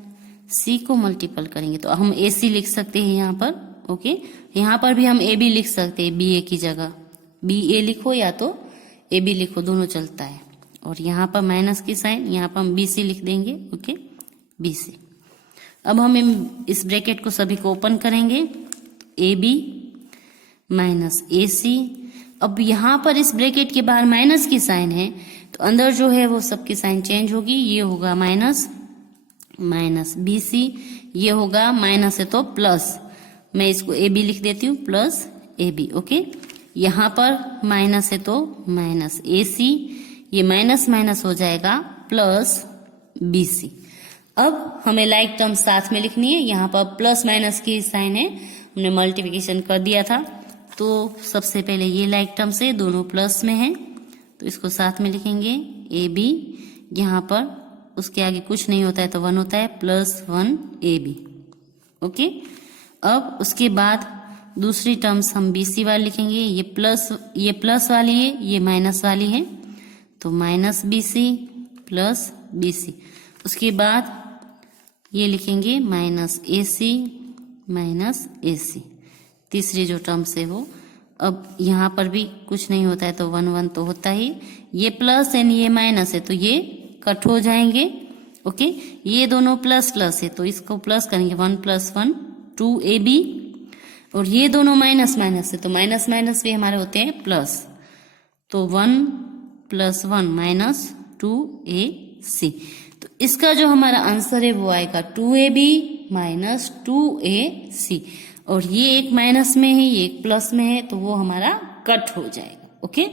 c को मल्टीपल करेंगे तो हम ac लिख सकते हैं यहाँ पर। ओके, यहाँ पर भी हम ab लिख सकते हैं ba की जगह, ba लिखो या तो ab लिखो, दोनों चलता है। और यहाँ पर माइनस की साइन, यहाँ पर हम BC लिख देंगे। Okay, BC। अब हम इस ब्रैकेट को सभी को ओपन करेंगे, AB माइनस AC। अब यहाँ पर इस ब्रैकेट के बाहर माइनस की साइन है, तो अंदर जो है वो सबकी साइन चेंज होगी। ये होगा माइनस माइनस BC, ये होगा माइनस है तो प्लस, मैं इसको AB लिख देती हूँ, प्लस AB। ओके, यहाँ पर माइनस है तो माइनस AC, ये माइनस माइनस हो जाएगा प्लस BC। अब हमें लाइक टर्म साथ में लिखनी है। यहाँ पर प्लस माइनस की साइन है, हमने मल्टीप्लिकेशन कर दिया था, तो सबसे पहले ये लाइक टर्म से दोनों प्लस में है, तो इसको साथ में लिखेंगे AB। यहाँ पर उसके आगे कुछ नहीं होता है तो 1 होता है, प्लस 1 AB। ओके, अब उसके बाद दूसरी टर्म्स हम BC वाली लिखेंगे। ये प्लस वाली है, ये माइनस वाली है, तो माइनस BC प्लस BC। उसके बाद ये लिखेंगे माइनस AC। तीसरी जो टर्म्स है वो, अब यहाँ पर भी कुछ नहीं होता है तो 1 1 तो होता ही, ये प्लस एंड ये माइनस है तो ये कट हो जाएंगे। ओके, ये दोनों प्लस प्लस है तो इसको प्लस करेंगे, 1 + 1 2AB, और ये दोनों माइनस माइनस है तो माइनस माइनस भी हमारे होते हैं प्लस, तो 1 + 1 -2AC। तो इसका जो हमारा आंसर है वो आएगा 2AB - 2AC, और ये एक माइनस में है, ये एक प्लस में है, तो वो हमारा कट हो जाएगा। ओके,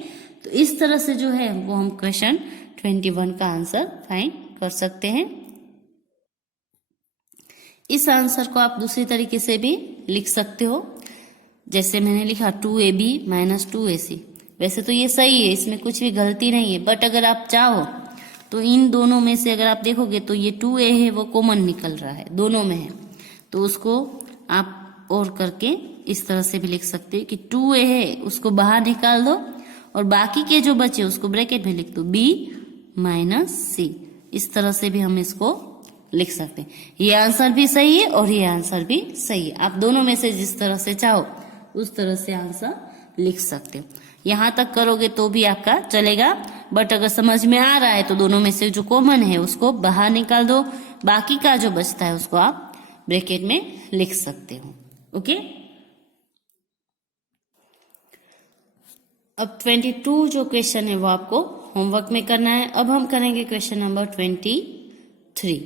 तो इस तरह से जो है वो हम क्वेश्चन 21 का आंसर फाइंड कर सकते हैं। इस आंसर को आप दूसरी तरीके से भी लिख सकते हो, जैसे मैंने लिखा 2AB - 2AC। वैसे तो ये सही है, इसमें कुछ भी गलती नहीं है, बट अगर आप चाहो तो इन दोनों में से अगर आप देखोगे तो ये 2A है वो कॉमन निकल रहा है, दोनों में है, तो उसको आप और करके इस तरह से भी लिख सकते हैं कि 2A है उसको बाहर निकाल दो और बाकी के जो बचे उसको ब्रैकेट में लिख दो, B - C। इस तरह से भी हम इसको लिख सकते हैं। ये आंसर भी सही है और ये आंसर भी सही है, आप दोनों में से जिस तरह से चाहो उस तरह से आंसर लिख सकते हो। यहां तक करोगे तो भी आपका चलेगा, बट अगर समझ में आ रहा है तो दोनों में से जो कॉमन है उसको बाहर निकाल दो, बाकी का जो बचता है उसको आप ब्रैकेट में लिख सकते हो। ओके, अब 22 जो क्वेश्चन है वो आपको होमवर्क में करना है। अब हम करेंगे क्वेश्चन नंबर 23।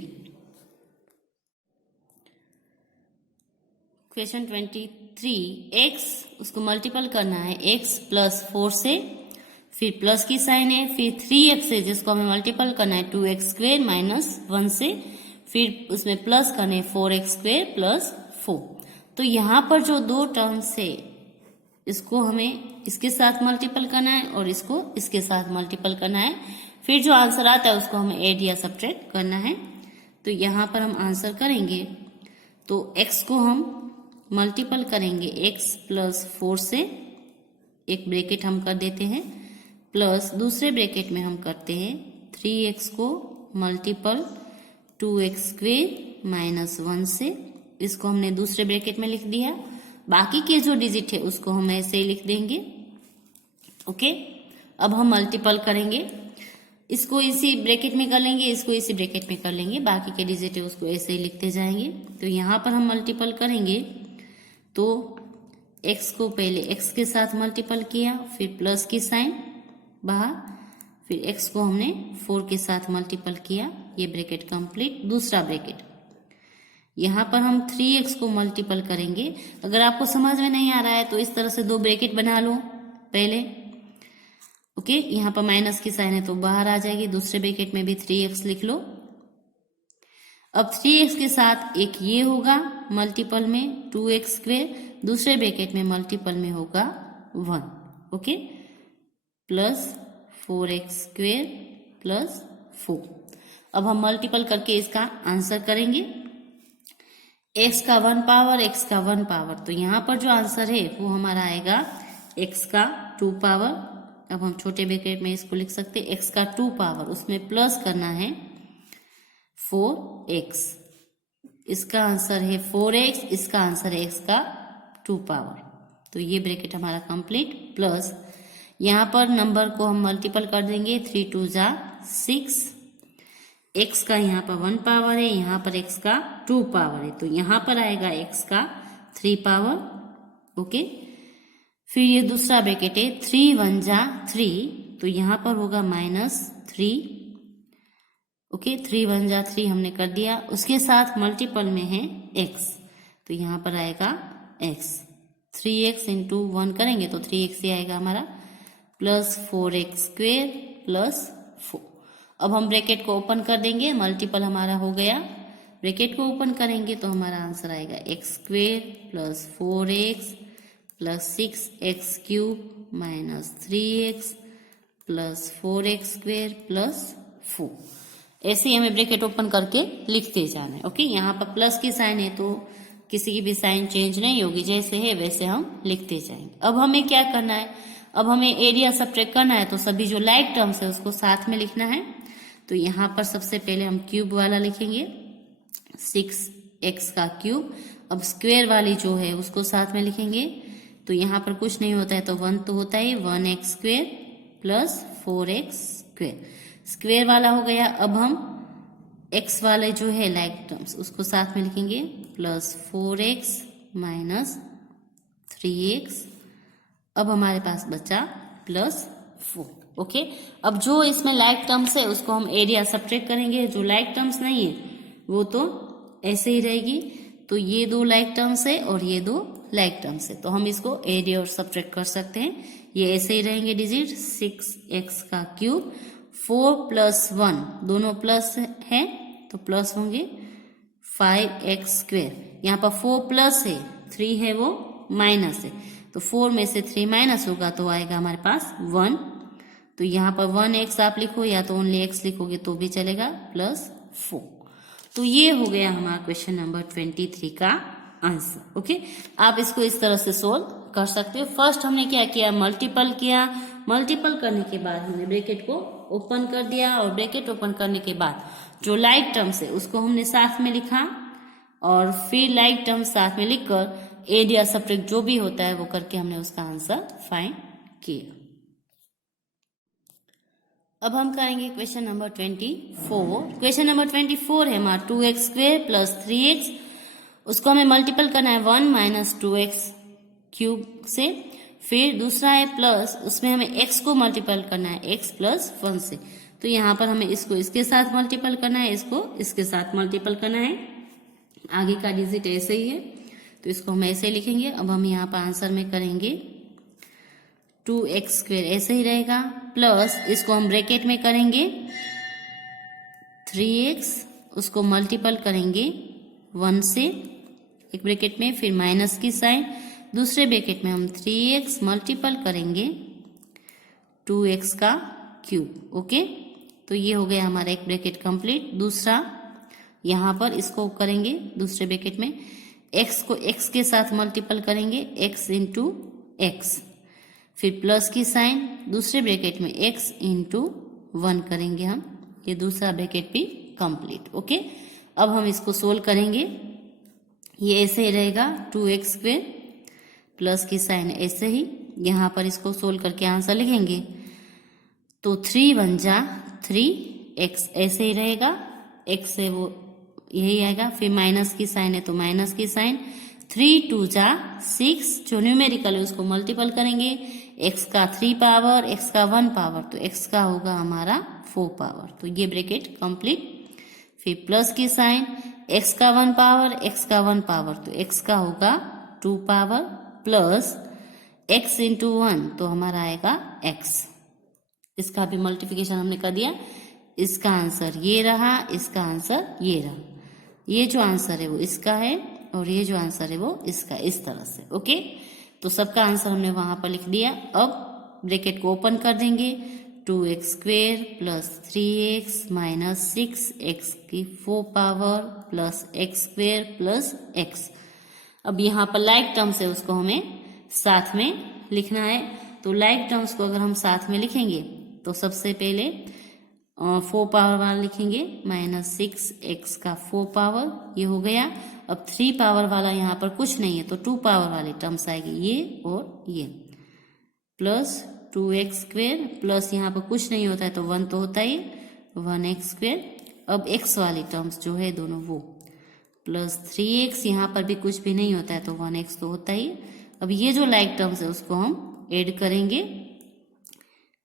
क्वेश्चन 23, x उसको मल्टीपल करना है x + 4 से, फिर प्लस की साइन है, फिर 3x है जिसको हमें मल्टीपल करना है 2x² - 1 से, फिर उसमें प्लस करना है 4x² + 4। तो यहाँ पर जो दो टर्म्स है इसको हमें इसके साथ मल्टीपल करना है और इसको इसके साथ मल्टीपल करना है, फिर जो आंसर आता है उसको हमें ऐड या सब्ट्रैक्ट करना है। तो यहाँ पर हम आंसर करेंगे तो x को हम मल्टीपल करेंगे x + 4 से, एक ब्रैकेट हम कर देते हैं, प्लस दूसरे ब्रैकेट में हम करते हैं 3x को मल्टीपल 2x² - 1 से, इसको हमने दूसरे ब्रैकेट में लिख दिया। बाकी के जो डिजिट है उसको हम ऐसे ही लिख देंगे। ओके, अब हम मल्टीपल करेंगे, इसको इसी ब्रैकेट में कर लेंगे, इसको इसी ब्रैकेट में कर लेंगे, बाकी के डिजिट है उसको ऐसे ही लिखते जाएंगे। तो यहाँ पर हम मल्टीपल करेंगे तो x को पहले x के साथ मल्टीपल किया, फिर प्लस की साइन बाहर, फिर x को हमने 4 के साथ मल्टीपल किया, ये ब्रैकेट कंप्लीट। दूसरा ब्रैकेट यहाँ पर हम 3x को मल्टीपल करेंगे। अगर आपको समझ में नहीं आ रहा है तो इस तरह से दो ब्रैकेट बना लो पहले। ओके, यहाँ पर माइनस की साइन है तो बाहर आ जाएगी, दूसरे ब्रैकेट में भी 3x लिख लो। अब 3x के साथ एक ये होगा मल्टीपल में 2x², दूसरे ब्रैकेट में मल्टीपल में होगा 1। Okay, plus 4x² + 4। अब हम मल्टीपल करके इसका आंसर करेंगे, x का 1 पावर, x का 1 पावर, तो यहाँ पर जो आंसर है वो हमारा आएगा x का 2 पावर। अब हम छोटे ब्रैकेट में इसको लिख सकते हैं x का 2 पावर, उसमें प्लस करना है 4x, इसका आंसर है 4x, इसका आंसर है x का 2 पावर। तो ये ब्रैकेट हमारा कंप्लीट, प्लस यहाँ पर नंबर को हम मल्टीपल कर देंगे, 3 2 जा 6, x का यहाँ पर 1 पावर है, यहाँ पर x का 2 पावर है, तो यहाँ पर आएगा x का 3 पावर। ओके, फिर ये दूसरा ब्रैकेट है 3 1 जा 3, तो यहाँ पर होगा -3। ओके, 3 1 जा 3 हमने कर दिया, उसके साथ मल्टीपल में है x, तो यहाँ पर आएगा x। 3x इंटू 1 करेंगे तो 3x ही आएगा हमारा, प्लस 4x स्क्वेयर प्लस 4। अब हम ब्रैकेट को ओपन कर देंगे, मल्टीपल हमारा हो गया, ब्रैकेट को ओपन करेंगे तो हमारा आंसर आएगा x square plus 4x plus 6x cube minus 3x plus 4x square plus 4। ऐसे ही हमें ब्रैकेट ओपन करके लिखते जाना है। ओके, यहाँ पर प्लस की साइन है तो किसी की भी साइन चेंज नहीं होगी, जैसे है वैसे हम लिखते जाएंगे। अब हमें क्या करना है, अब हमें एरिया सब्ट्रैक्ट करना है, तो सभी जो लाइक टर्म्स है उसको साथ में लिखना है। तो यहाँ पर सबसे पहले हम क्यूब वाला लिखेंगे 6x का क्यूब। अब स्क्वायर वाली जो है उसको साथ में लिखेंगे, तो यहाँ पर कुछ नहीं होता है तो 1 तो होता है, 1x square plus 4x square, square वाला हो गया। अब हम x वाले जो है लाइक टर्म्स उसको साथ में लिखेंगे, प्लस 4x माइनस 3x। अब हमारे पास बचा प्लस 4। ओके, अब जो इसमें लाइक टर्म्स है उसको हम एरिया सब्ट्रैक्ट करेंगे, जो लाइक टर्म्स नहीं है वो तो ऐसे ही रहेगी। तो ये 2 लाइक टर्म्स है और ये 2 लाइक टर्म्स है, तो हम इसको एरिया और सब्ट्रैक्ट कर सकते हैं। ये ऐसे ही रहेंगे डिजिट, 6x का क्यूब 4 प्लस 1 दोनों प्लस है तो प्लस होंगे 5x स्क्वेयर। यहाँ पर 4 प्लस है, 3 है वो माइनस है, तो 4 में से 3 माइनस होगा तो आएगा हमारे पास 1। तो यहाँ पर 1x आप लिखो या तो ओनली x लिखोगे तो भी चलेगा, प्लस 4। तो ये हो गया हमारा क्वेश्चन नंबर 23 का आंसर। ओके, आप इसको इस तरह से सोल्व कर सकते हो। फर्स्ट हमने क्या किया, मल्टीपल किया, मल्टीपल करने के बाद हमने ब्रैकेट को ओपन कर दिया, और ब्रैकेट ओपन करने के बाद जो लाइक टर्म्स है उसको हमने साथ में लिखा, और फिर लाइक टर्म्स साथ में लिखकर एरिया सब्ट्रैक्ट जो भी होता है वो करके हमने उसका आंसर फाइंड किया। अब हम करेंगे क्वेश्चन नंबर 24। क्वेश्चन नंबर 24 है हमारा 2x स्क्वेयर प्लस 3x, उसको हमें मल्टीपल करना है 1 माइनस 2x क्यूब से। फिर दूसरा है प्लस, उसमें हमें x को मल्टीपल करना है x प्लस 1 से। तो यहाँ पर हमें इसको इसके साथ मल्टीपल करना है, इसको इसके साथ मल्टीपल करना है। आगे का डिजिट ऐसे ही है तो इसको हम ऐसे ही लिखेंगे। अब हम यहाँ पर आंसर में करेंगे 2x स्क्वेयर ऐसे ही रहेगा, प्लस इसको हम ब्रैकेट में करेंगे 3x, उसको मल्टीपल करेंगे 1 से एक ब्रैकेट में, फिर माइनस की साइन, दूसरे ब्रैकेट में हम 3x मल्टीपल करेंगे 2x का क्यूब। ओके, तो ये हो गया हमारा एक ब्रैकेट कंप्लीट। दूसरा यहाँ पर इसको करेंगे दूसरे ब्रैकेट में, x को x के साथ मल्टीपल करेंगे x इंटू एक्स, फिर प्लस की साइन, दूसरे ब्रैकेट में x इंटू 1 करेंगे हम, ये दूसरा ब्रैकेट भी कंप्लीट। ओके, अब हम इसको सोल्व करेंगे, ये ऐसे ही रहेगा 2x स्क्वेयर प्लस की साइन ऐसे ही, यहाँ पर इसको सोल्व करके आंसर लिखेंगे तो 3 1 जा 3x ऐसे ही रहेगा, x से वो यही आएगा, फिर माइनस की साइन है तो माइनस की साइन, 3 2 जा 6, जो न्यूमेरिकल है उसको मल्टीपल करेंगे, x का 3 पावर x का 1 पावर, तो x का होगा हमारा 4 पावर, तो ये ब्रैकेट कंप्लीट। फिर प्लस की साइन, x का 1 पावर x का 1 पावर, तो x का होगा 2 पावर, प्लस x इंटू 1 तो हमारा आएगा x, इसका भी मल्टीप्लिकेशन हमने कर दिया। इसका आंसर ये रहा, इसका आंसर ये रहा, ये जो आंसर है वो इसका है और ये जो आंसर है वो इसका, इस तरह से। ओके, तो सबका आंसर हमने वहां पर लिख दिया। अब ब्रैकेट को ओपन कर देंगे, 2x square plus 3x minus 6x की 4 power plus x square plus x। अब यहाँ पर लाइक टर्म्स है उसको हमें साथ में लिखना है, तो लाइक टर्म्स को अगर हम साथ में लिखेंगे तो सबसे पहले 4 पावर वाला लिखेंगे, माइनस 6x का 4 पावर, ये हो गया। अब 3 पावर वाला यहाँ पर कुछ नहीं है तो 2 पावर वाली टर्म्स आएगी, ये और ये, प्लस 2x स्क्वेयर, प्लस यहाँ पर कुछ नहीं होता है तो 1 तो होता ही, 1x²। अब x वाली टर्म्स जो है दोनों वो प्लस 3x, यहाँ पर भी कुछ भी नहीं होता है तो 1x तो होता ही। अब ये जो लाइक टर्म्स है उसको हम ऐड करेंगे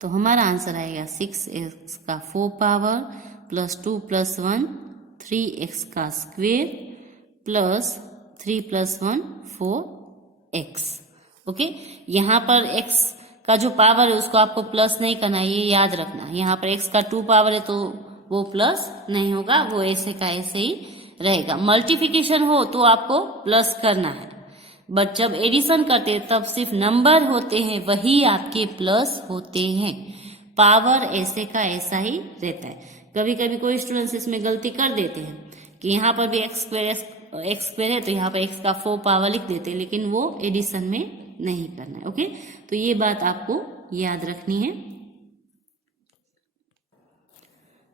तो हमारा आंसर आएगा 6x का 4 पावर प्लस 2 प्लस 1 3x का square plus 3 plus 1 4x। Okay, यहाँ पर x का जो पावर है उसको आपको प्लस नहीं करना है, ये याद रखना। यहाँ पर x का 2 पावर है तो वो प्लस नहीं होगा, वो ऐसे का ऐसे ही रहेगा। मल्टीप्लिकेशन हो तो आपको प्लस करना है, बट जब एडिशन करते हैं तब सिर्फ नंबर होते हैं वही आपके प्लस होते हैं, पावर ऐसे का ऐसा ही रहता है। कभी कभी कोई स्टूडेंट्स इसमें गलती कर देते हैं कि यहाँ पर भी x स्क्वायर है तो यहाँ पर x का 4 पावर लिख देते हैं, लेकिन वो एडिशन में नहीं करना है। ओके, तो ये बात आपको याद रखनी है।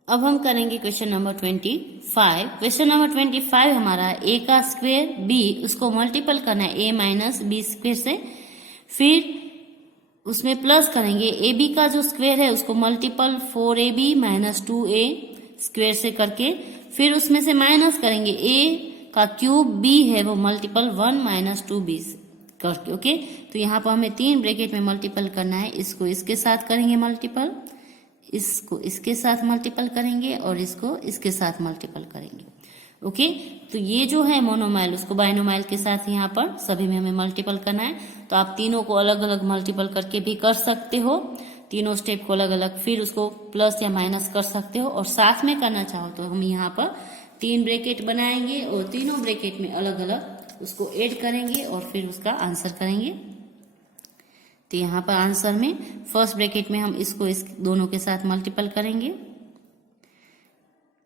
अब हम करेंगे क्वेश्चन नंबर 25। क्वेश्चन नंबर 25 हमारा a का स्क्वायर b, उसको मल्टीपल करना है a माइनस बी स्क्वायर से, फिर उसमें प्लस करेंगे ab का जो स्क्वायर है उसको multiple 4ab minus 2a square से करके, फिर उसमें से माइनस करेंगे a का क्यूब b है वो मल्टीपल 1 माइनस 2b करके। ओके, तो यहाँ पर हमें 3 ब्रैकेट में मल्टीपल करना है। इसको इसके साथ करेंगे मल्टीपल, इसको इसके साथ मल्टीपल करेंगे और इसको इसके साथ मल्टीपल करेंगे। ओके, तो ये जो है मोनोमाइल उसको बाइनोमाइल के साथ यहाँ पर सभी में हमें मल्टीपल करना है। तो आप तीनों को अलग अलग मल्टीपल करके भी कर सकते हो, तीनों स्टेप को अलग अलग, फिर उसको प्लस या माइनस कर सकते हो, और साथ में करना चाहो तो हम यहाँ पर 3 ब्रैकेट बनाएंगे और तीनों ब्रैकेट में अलग अलग उसको ऐड करेंगे और फिर उसका आंसर करेंगे। तो यहाँ पर आंसर में फर्स्ट ब्रैकेट में हम इसको इस दोनों के साथ मल्टीपल करेंगे,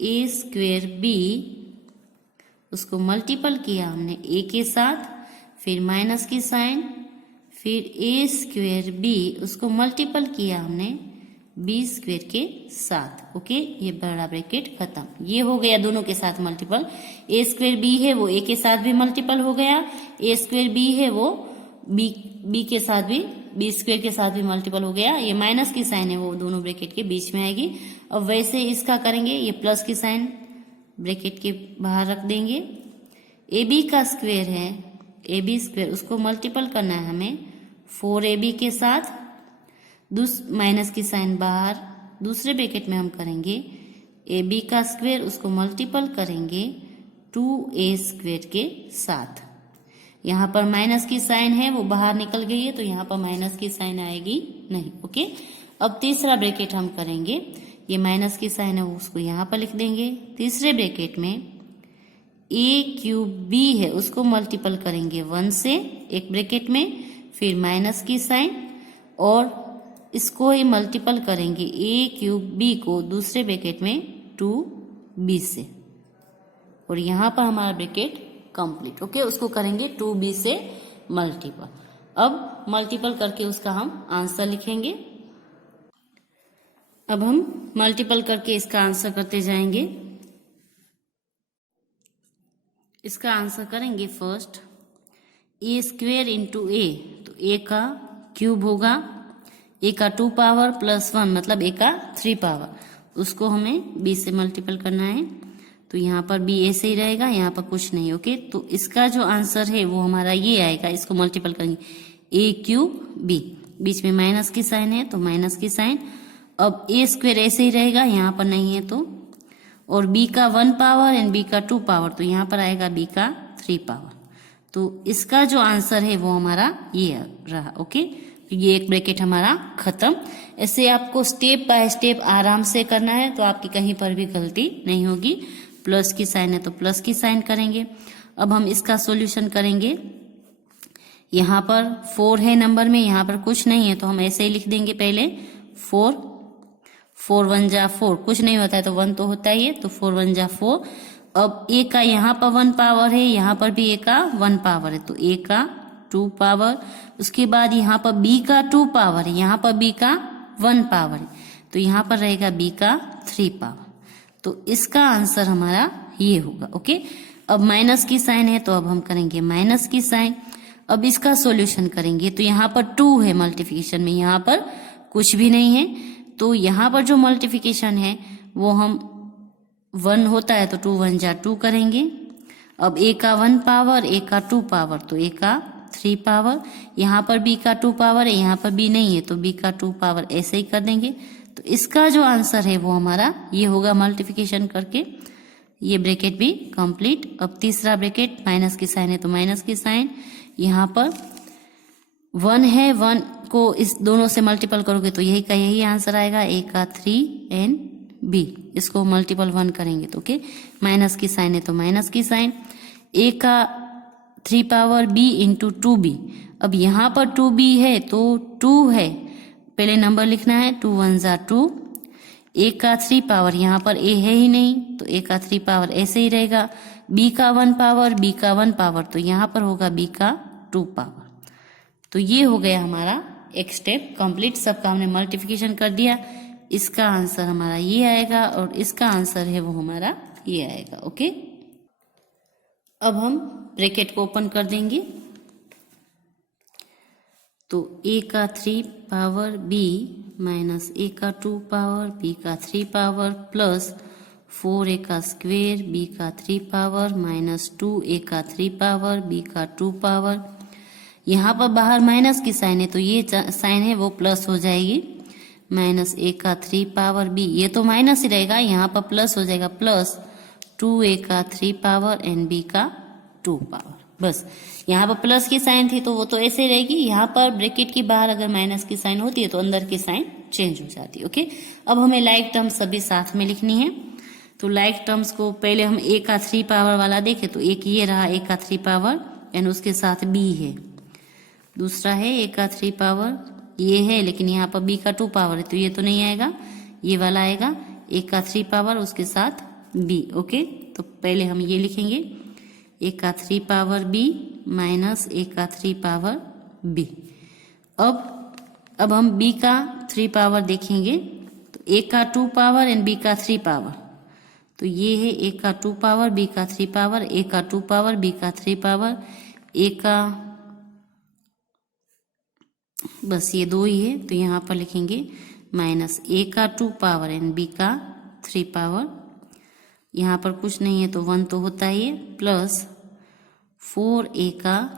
a स्क्वेयर b, उसको मल्टीपल किया हमने a के साथ, फिर माइनस की साइन, फिर a स्क्वेयर b, उसको मल्टीपल किया हमने b स्क्वेयर के साथ। ओके, ये बड़ा ब्रैकेट खत्म। ये हो गया दोनों के साथ मल्टीपल। a स्क्वेयर b है वो a के साथ भी मल्टीपल हो गया, a स्क्वेयर b है वो b के साथ भी b स्क्वेयर के साथ भी मल्टीपल हो गया। ये माइनस की साइन है वो दोनों ब्रैकेट के बीच में आएगी। अब वैसे इसका करेंगे, ये प्लस की साइन ब्रैकेट के बाहर रख देंगे। ab का स्क्वेयर है ab स्क्वेयर, उसको मल्टीपल करना है हमें 4ab के साथ, माइनस की साइन बाहर, दूसरे ब्रैकेट में हम करेंगे ab का स्क्वेयर, उसको मल्टीपल करेंगे 2a स्क्वेयर के साथ। यहाँ पर माइनस की साइन है वो बाहर निकल गई है तो यहाँ पर माइनस की साइन आएगी नहीं। ओके, अब तीसरा ब्रैकेट हम करेंगे, ये माइनस की साइन है उसको यहाँ पर लिख देंगे। तीसरे ब्रैकेट में a क्यूब b है उसको मल्टीपल करेंगे 1 से एक ब्रैकेट में, फिर माइनस की साइन, और इसको ही मल्टीपल करेंगे a क्यूब b को दूसरे ब्रैकेट में 2b से, और यहाँ पर हमारा ब्रैकेट कंप्लीट। ओके, उसको करेंगे 2b से मल्टीपल। अब मल्टीपल करके उसका हम आंसर लिखेंगे। अब हम मल्टीपल करके इसका आंसर करते जाएंगे। इसका आंसर करेंगे first a square into a, तो a का क्यूब होगा, a का 2 पावर प्लस 1 मतलब a का 3 पावर, उसको हमें b से मल्टीपल करना है। तो यहाँ पर b ऐसे ही रहेगा, यहाँ पर कुछ नहीं। ओके, तो इसका जो आंसर है वो हमारा ये आएगा, इसको मल्टीपल करेंगे a क्यूब b, बीच में माइनस की साइन है तो माइनस की साइन। अब a स्क्वेयर ऐसे ही रहेगा, यहाँ पर नहीं है तो, और b का 1 पावर एंड b का 2 पावर, तो यहाँ पर आएगा b का 3 पावर। तो इसका जो आंसर है वो हमारा ये रहा। ओके, तो ये एक ब्रैकेट हमारा खत्म। ऐसे आपको स्टेप बाय स्टेप आराम से करना है तो आपकी कहीं पर भी गलती नहीं होगी। प्लस की साइन है तो प्लस की साइन करेंगे। अब हम इसका सॉल्यूशन करेंगे। यहाँ पर 4 है नंबर में, यहाँ पर कुछ नहीं है तो हम ऐसे ही लिख देंगे पहले 4, 4 1 जा 4, कुछ नहीं होता है तो 1 तो होता ही है, तो 4 1 जा 4। अब a का यहाँ पर 1 पावर है, यहाँ पर भी a का 1 पावर है, तो a का 2 पावर, उसके बाद यहाँ पर b का 2 पावर है, यहाँ पर b का 1 पावर है, तो यहाँ पर रहेगा b का 3 पावर। तो इसका आंसर हमारा ये होगा। ओके, अब माइनस की साइन है तो अब हम करेंगे माइनस की साइन। अब इसका सॉल्यूशन करेंगे तो यहाँ पर 2 है मल्टीप्लिकेशन में, यहाँ पर कुछ भी नहीं है, तो यहाँ पर जो मल्टीप्लिकेशन है वो हम 1 होता है तो 2 1 जा 2 करेंगे। अब a का 1 पावर, a का 2 पावर, तो a का 3 पावर, यहाँ पर b का 2 पावर है, यहाँ पर b नहीं है तो b का 2 पावर, ऐसे ही कर देंगे। तो इसका जो आंसर है वो हमारा ये होगा मल्टीप्लिकेशन करके। ये ब्रैकेट भी कंप्लीट। अब तीसरा ब्रैकेट, माइनस की साइन है तो माइनस की साइन, यहाँ पर 1 है, 1 को इस दोनों से मल्टीपल करोगे तो यही का यही आंसर आएगा, a का 3 and b, इसको मल्टीपल 1 करेंगे तो ओके। माइनस की साइन है तो माइनस की साइन, a का 3 पावर b इंटू 2b। अब यहाँ पर 2b है तो 2 है, पहले नंबर लिखना है, 2 1 जा 2, a का 3 पावर, यहाँ पर a है ही नहीं तो a का 3 पावर ऐसे ही रहेगा, b का 1 पावर, b का 1 पावर, तो यहाँ पर होगा b का 2 पावर। तो ये हो गया हमारा एक स्टेप कंप्लीट, सबका हमने मल्टीप्लिकेशन कर दिया। इसका आंसर हमारा ये आएगा और इसका आंसर है वो हमारा ये आएगा, ओके। अब हम ब्रैकेट को ओपन कर देंगे तो a का 3 पावर b माइनस a का 2 पावर, b का 3 पावर प्लस 4a का स्क्वेयर, b का 3 पावर माइनस 2a का 3 पावर, b का 2 पावर। यहाँ पर बाहर माइनस की साइन है तो ये साइन है वो प्लस हो जाएगी, माइनस a का 3 पावर b, ये तो माइनस ही रहेगा, यहाँ पर प्लस हो जाएगा, प्लस 2a का 3 पावर एंड b का 2 पावर। बस यहाँ पर प्लस की साइन थी तो वो तो ऐसे ही रहेगी, यहाँ पर ब्रैकेट की बाहर अगर माइनस की साइन होती है तो अंदर की साइन चेंज हो जाती है, ओके। अब हमें लाइक टर्म्स सभी साथ में लिखनी है। तो लाइक टर्म्स को पहले हम a का 3 पावर वाला देखें तो एक ये रहा a का 3 पावर एंड उसके साथ b है, दूसरा है a का 3 पावर, ये है लेकिन यहाँ पर b का 2 पावर है तो ये तो नहीं आएगा, ये वाला आएगा a का 3 पावर उसके साथ b, ओके। तो पहले हम ये लिखेंगे a का 3 पावर b माइनस a का 3 पावर b। अब हम b का 3 पावर देखेंगे तो a का 2 पावर एंड b का 3 पावर, तो ये है a का 2 पावर, b का 3 पावर, a का 2 पावर, b का 3 पावर, a का बस ये 2 ही है तो यहाँ पर लिखेंगे माइनस a का 2 पावर एंड b का 3 पावर, यहाँ पर कुछ नहीं है तो 1 तो होता ही है, प्लस 4a का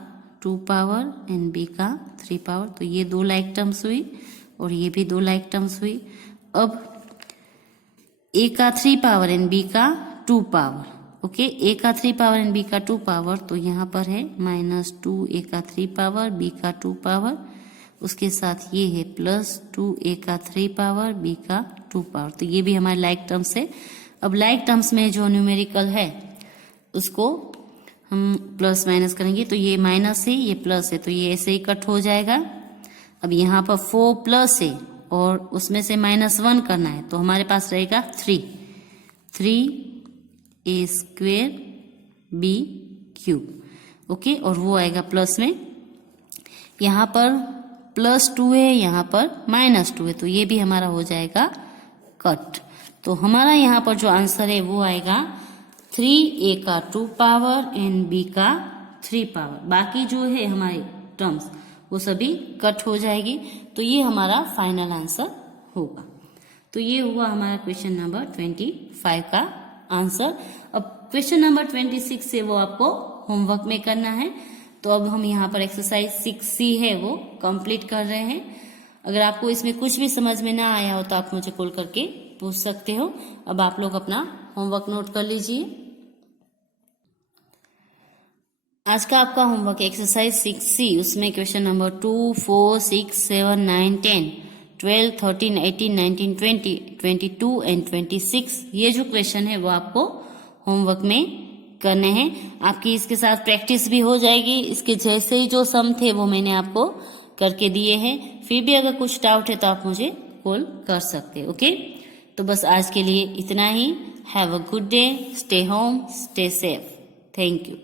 2 पावर एंड b का 3 पावर, तो ये 2 लाइक टर्म्स हुई और ये भी 2 लाइक टर्म्स हुई। अब a का 3 पावर एंड b का 2 पावर, ओके, a का 3 पावर एंड b का 2 पावर, तो यहाँ पर है माइनस 2a का 3 पावर b का 2 पावर, उसके साथ ये है प्लस 2a का 3 पावर b का 2 पावर, तो ये भी हमारे लाइक टर्म्स है। अब लाइक टर्म्स में जो न्यूमेरिकल है उसको हम प्लस माइनस करेंगे तो ये माइनस है ये प्लस है तो ये ऐसे ही कट हो जाएगा। अब यहाँ पर 4 प्लस है और उसमें से -1 करना है तो हमारे पास रहेगा 3a square b cube, okay, और वो आएगा प्लस में, यहाँ पर +2 है यहाँ पर -2 है तो ये भी हमारा हो जाएगा कट। तो हमारा यहाँ पर जो आंसर है वो आएगा 3a का 2 पावर एंड b का 3 पावर, बाकी जो है हमारे टर्म्स वो सभी कट हो जाएगी, तो ये हमारा फाइनल आंसर होगा। तो ये हुआ हमारा क्वेश्चन नंबर 25 का आंसर। अब क्वेश्चन नंबर 26 से वो आपको होमवर्क में करना है, तो अब हम यहाँ पर एक्सरसाइज 6C है वो कंप्लीट कर रहे हैं। अगर आपको इसमें कुछ भी समझ में ना आया हो तो आप मुझे कॉल करके पूछ सकते हो। अब आप लोग अपना होमवर्क नोट कर लीजिए। आज का आपका होमवर्क एक्सरसाइज 6C, उसमें क्वेश्चन नंबर 2, 4, 6, 7, 9, 10, 12, 13, 18, 19, 20, 22 एंड 26 ये जो क्वेश्चन है वो आपको होमवर्क में करने हैं। आपकी इसके साथ प्रैक्टिस भी हो जाएगी। इसके जैसे ही जो सम थे वो मैंने आपको करके दिए हैं। फिर भी अगर कुछ डाउट है तो आप मुझे कॉल कर सकते हैं, ओके। तो बस आज के लिए इतना ही। Have a good day, stay home, stay safe, thank you.